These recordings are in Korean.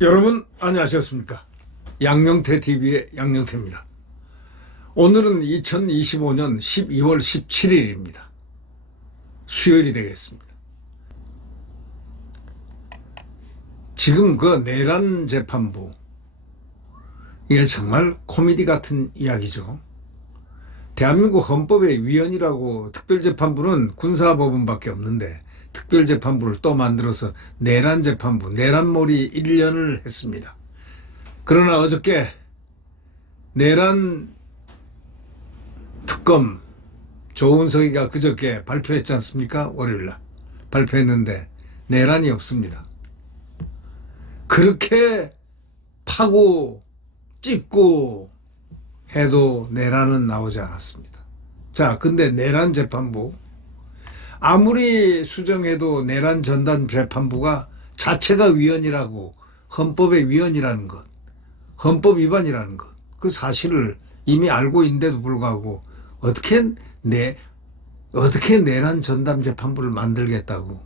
여러분 안녕하셨습니까? 양영태TV의 양영태입니다. 오늘은 2025년 12월 17일입니다. 수요일이 되겠습니다. 지금 그 내란 재판부, 이게 정말 코미디 같은 이야기죠. 대한민국 헌법의 위헌이라고 특별재판부는 군사법원밖에 없는데 특별재판부를 또 만들어서 내란재판부, 내란몰이 1년을 했습니다. 그러나 어저께 내란 특검 조은석이가 그저께 발표했지 않습니까? 월요일날 발표했는데 내란이 없습니다. 그렇게 파고 찝고 해도 내란은 나오지 않았습니다. 자, 근데 내란재판부, 아무리 수정해도 내란 전담 재판부가 자체가 위헌이라고, 헌법의 위헌이라는 것, 헌법 위반이라는 것, 그 사실을 이미 알고 있는데도 불구하고 어떻게 내란 전담 재판부를 만들겠다고.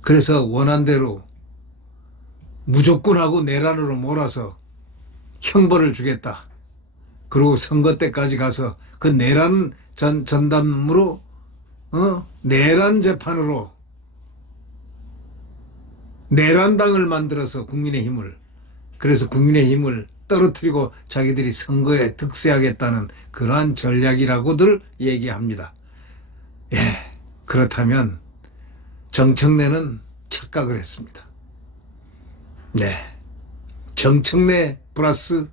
그래서 원한대로 무조건 하고 내란으로 몰아서 형벌을 주겠다. 그리고 선거 때까지 가서 그 내란 전담으로 내란 재판으로 내란당을 만들어서 국민의힘을, 그래서 국민의힘을 떨어뜨리고 자기들이 선거에 득세하겠다는 그러한 전략이라고들 얘기합니다. 예, 그렇다면 정청래는 착각을 했습니다. 네, 정청래 플러스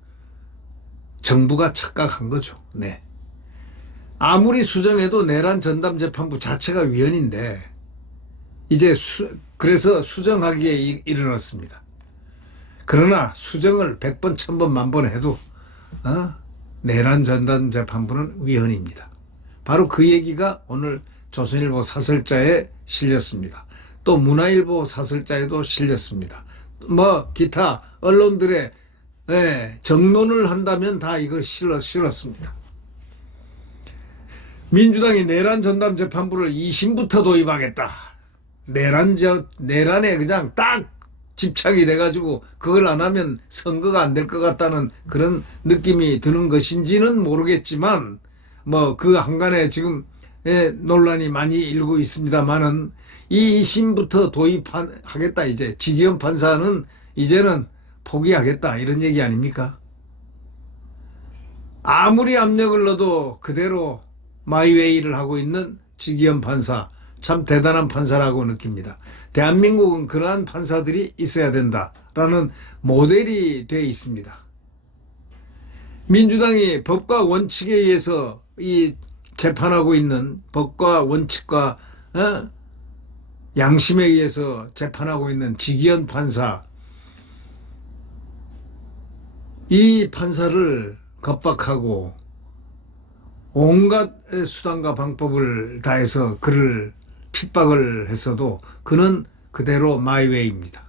정부가 착각한 거죠. 네. 아무리 수정해도 내란 전담 재판부 자체가 위헌인데 이제 그래서 수정하기에 이르렀습니다. 그러나 수정을 100번, 1000번, 1000번 해도 내란 전담 재판부는 위헌입니다. 바로 그 얘기가 오늘 조선일보 사설자에 실렸습니다. 또 문화일보 사설자에도 실렸습니다. 뭐 기타 언론들의 정론을 한다면 다 이걸 실었습니다. 민주당이 내란 전담 재판부를 2심부터 도입하겠다. 내란에 그냥 딱 집착이 돼가지고 그걸 안 하면 선거가 안 될 것 같다는 그런 느낌이 드는 것인지는 모르겠지만, 뭐 그 한간에 지금 논란이 많이 일고 있습니다만은 이 2심부터 도입하겠다. 이제 지기현 판사는 이제는 포기하겠다, 이런 얘기 아닙니까? 아무리 압력을 넣어도 그대로 마이웨이를 하고 있는 지기현 판사, 참 대단한 판사라고 느낍니다. 대한민국은 그러한 판사들이 있어야 된다라는 모델이 되어 있습니다. 민주당이 법과 원칙에 의해서 이 재판하고 있는, 법과 원칙과 양심에 의해서 재판하고 있는 지기현 판사, 이 판사를 겁박하고 온갖 수단과 방법을 다해서 그를 핍박을 했어도 그는 그대로 마이웨이입니다.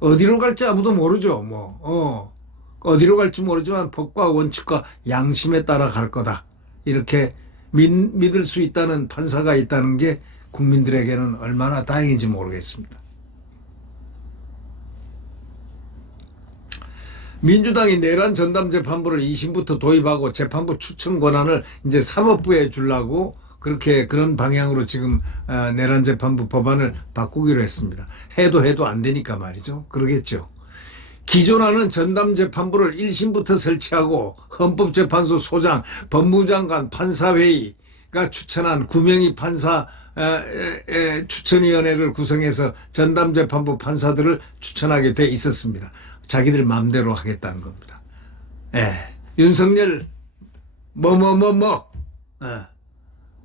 어디로 갈지 아무도 모르죠. 어디로 갈지 모르지만 법과 원칙과 양심에 따라 갈 거다. 이렇게 믿을 수 있다는 판사가 있다는 게 국민들에게는 얼마나 다행인지 모르겠습니다. 민주당이 내란 전담 재판부를 2심부터 도입하고 재판부 추천 권한을 이제 사법부에 주려고 그런 방향으로 지금 내란 재판부 법안을 바꾸기로 했습니다. 해도 안 되니까 말이죠. 그러겠죠. 기존하는 전담 재판부를 1심부터 설치하고 헌법재판소 소장, 법무장관, 판사회의가 추천한 9명의 판사 추천위원회를 구성해서 전담 재판부 판사들을 추천하게 돼 있었습니다. 자기들 마음대로 하겠다는 겁니다. 윤석열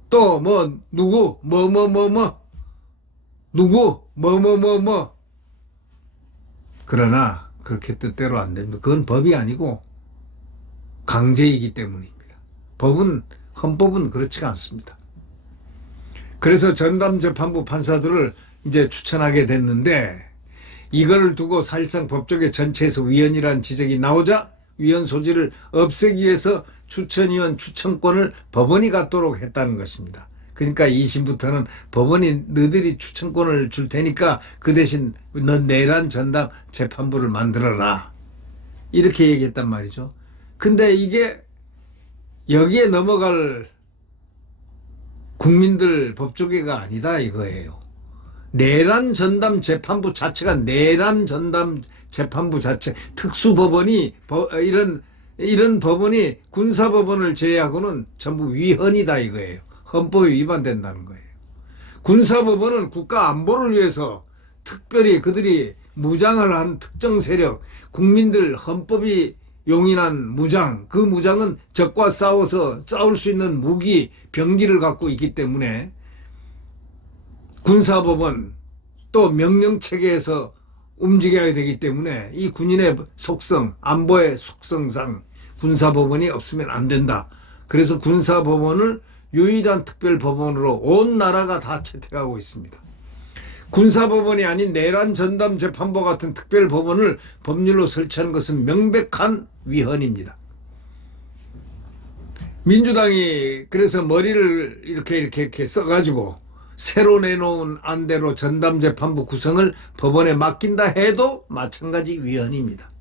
또 누구 누구 그러나 그렇게 뜻대로 안 됩니다. 그건 법이 아니고 강제이기 때문입니다. 헌법은 그렇지가 않습니다. 그래서 전담재판부 판사들을 이제 추천하게 됐는데, 이걸 두고 사실상 법조계 전체에서 위헌이라는 지적이 나오자 위헌 소지를 없애기 위해서 추천위원 추천권을 법원이 갖도록 했다는 것입니다. 그러니까 2심부터는 법원이 너희들이 추천권을 줄 테니까 그 대신 너 내란 전담 재판부를 만들어라. 이렇게 얘기했단 말이죠. 근데 이게 여기에 넘어갈 국민들 법조계가 아니다 이거예요. 내란 전담 재판부 자체가 내란 전담 재판부 자체 특수법원이 이런 법원이 군사법원을 제외하고는 전부 위헌이다 이거예요. 헌법에 위반된다는 거예요. 군사법원은 국가 안보를 위해서 특별히 그들이 무장을 한 특정 세력, 국민들 헌법이 용인한 무장, 그 무장은 적과 싸워서 싸울 수 있는 무기, 병기를 갖고 있기 때문에 군사법원 또 명령체계에서 움직여야 되기 때문에 이 군인의 속성, 안보의 속성상 군사법원이 없으면 안 된다. 그래서 군사법원을 유일한 특별법원으로 온 나라가 다 채택하고 있습니다. 군사법원이 아닌 내란 전담 재판부 같은 특별법원을 법률로 설치하는 것은 명백한 위헌입니다. 민주당이 그래서 머리를 이렇게 써가지고 새로 내놓은 안대로 전담재판부 구성을 법원에 맡긴다 해도 마찬가지 위헌입니다.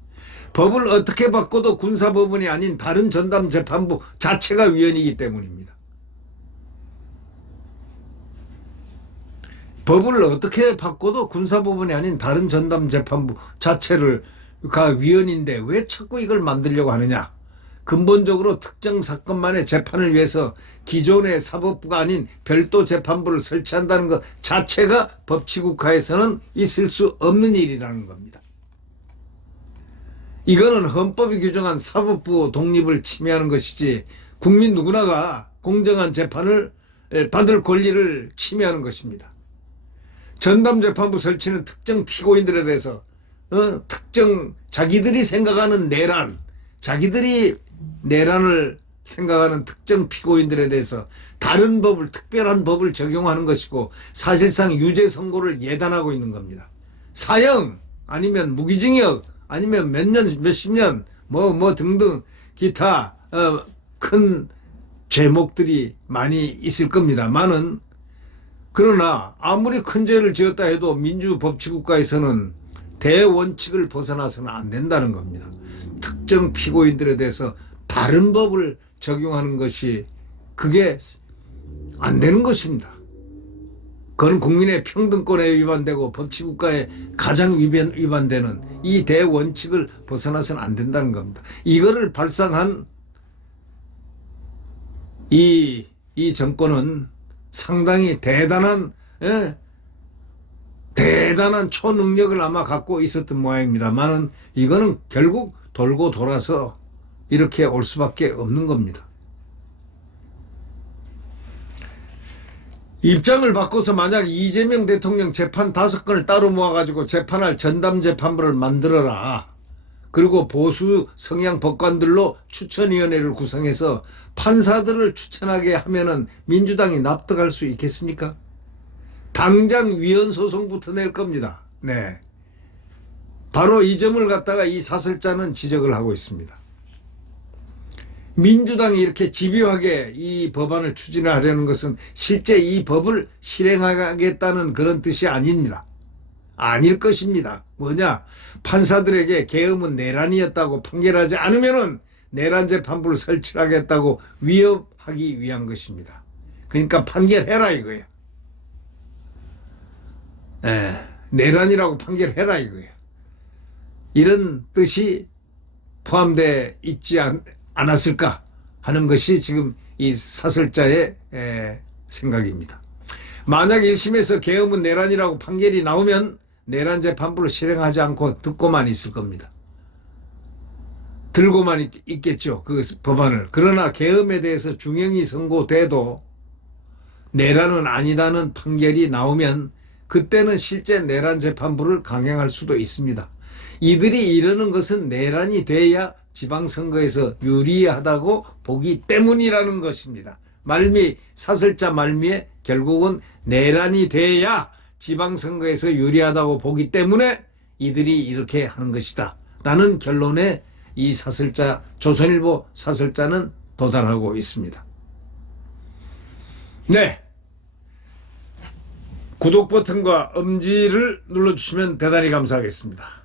법을 어떻게 바꿔도 군사법원이 아닌 다른 전담재판부 자체가 위헌이기 때문입니다. 법을 어떻게 바꿔도 군사법원이 아닌 다른 전담재판부 자체가 위헌인데 왜 자꾸 이걸 만들려고 하느냐. 근본적으로 특정 사건만의 재판을 위해서 기존의 사법부가 아닌 별도 재판부를 설치한다는 것 자체가 법치국가에서는 있을 수 없는 일이라는 겁니다. 이거는 헌법이 규정한 사법부 독립을 침해하는 것이지 국민 누구나가 공정한 재판을 받을 권리를 침해하는 것입니다. 전담재판부 설치는 특정 피고인들에 대해서 특정 자기들이 생각하는 내란, 자기들이 내란을 생각하는 특정 피고인들에 대해서 다른 법을, 특별한 법을 적용하는 것이고 사실상 유죄 선고를 예단하고 있는 겁니다. 사형 아니면 무기징역 아니면 몇 년, 몇십 년 뭐 등등 기타 큰 죄목들이 많이 있을 겁니다만은 그러나 아무리 큰 죄를 지었다 해도 민주법치국가에서는 대원칙을 벗어나서는 안 된다는 겁니다. 특정 피고인들에 대해서 다른 법을 적용하는 것이 그게 안 되는 것입니다. 그건 국민의 평등권에 위반되고 법치국가에 가장 위반되는 이 대원칙을 벗어나서는 안 된다는 겁니다. 이거를 발상한 이 정권은 상당히 대단한 초능력을 아마 갖고 있었던 모양입니다만은 이거는 결국 돌고 돌아서 이렇게 올 수밖에 없는 겁니다. 입장을 바꿔서 만약 이재명 대통령 재판 5건을 따로 모아가지고 재판할 전담재판부를 만들어라. 그리고 보수 성향 법관들로 추천위원회를 구성해서 판사들을 추천하게 하면은 민주당이 납득할 수 있겠습니까? 당장 위헌소송부터 낼 겁니다. 네. 바로 이 점을 갖다가 이 사설자는 지적을 하고 있습니다. 민주당이 이렇게 집요하게 이 법안을 추진하려는 것은 실제 이 법을 실행하겠다는 그런 뜻이 아닙니다. 아닐 것입니다. 뭐냐? 판사들에게 계엄은 내란이었다고 판결하지 않으면은 내란 재판부를 설치하겠다고 위협하기 위한 것입니다. 그러니까 판결해라 이거예요. 내란이라고 판결해라 이거예요. 이런 뜻이 포함되어 있지 않았을까 하는 것이 지금 이 사설자의 생각입니다. 만약 1심에서 계엄은 내란이라고 판결이 나오면 내란 재판부를 실행하지 않고 듣고만 있을 겁니다. 들고만 있겠죠. 그 법안을. 그러나 계엄에 대해서 중형이 선고돼도 내란은 아니다는 판결이 나오면 그때는 실제 내란 재판부를 강행할 수도 있습니다. 이들이 이러는 것은 내란이 돼야 지방선거에서 유리하다고 보기 때문이라는 것입니다. 사설자 말미에 결국은 내란이 돼야 지방선거에서 유리하다고 보기 때문에 이들이 이렇게 하는 것이다 라는 결론에 이 사설자, 조선일보 사설자는 도달하고 있습니다. 네. 구독 버튼과 엄지를 눌러주시면 대단히 감사하겠습니다.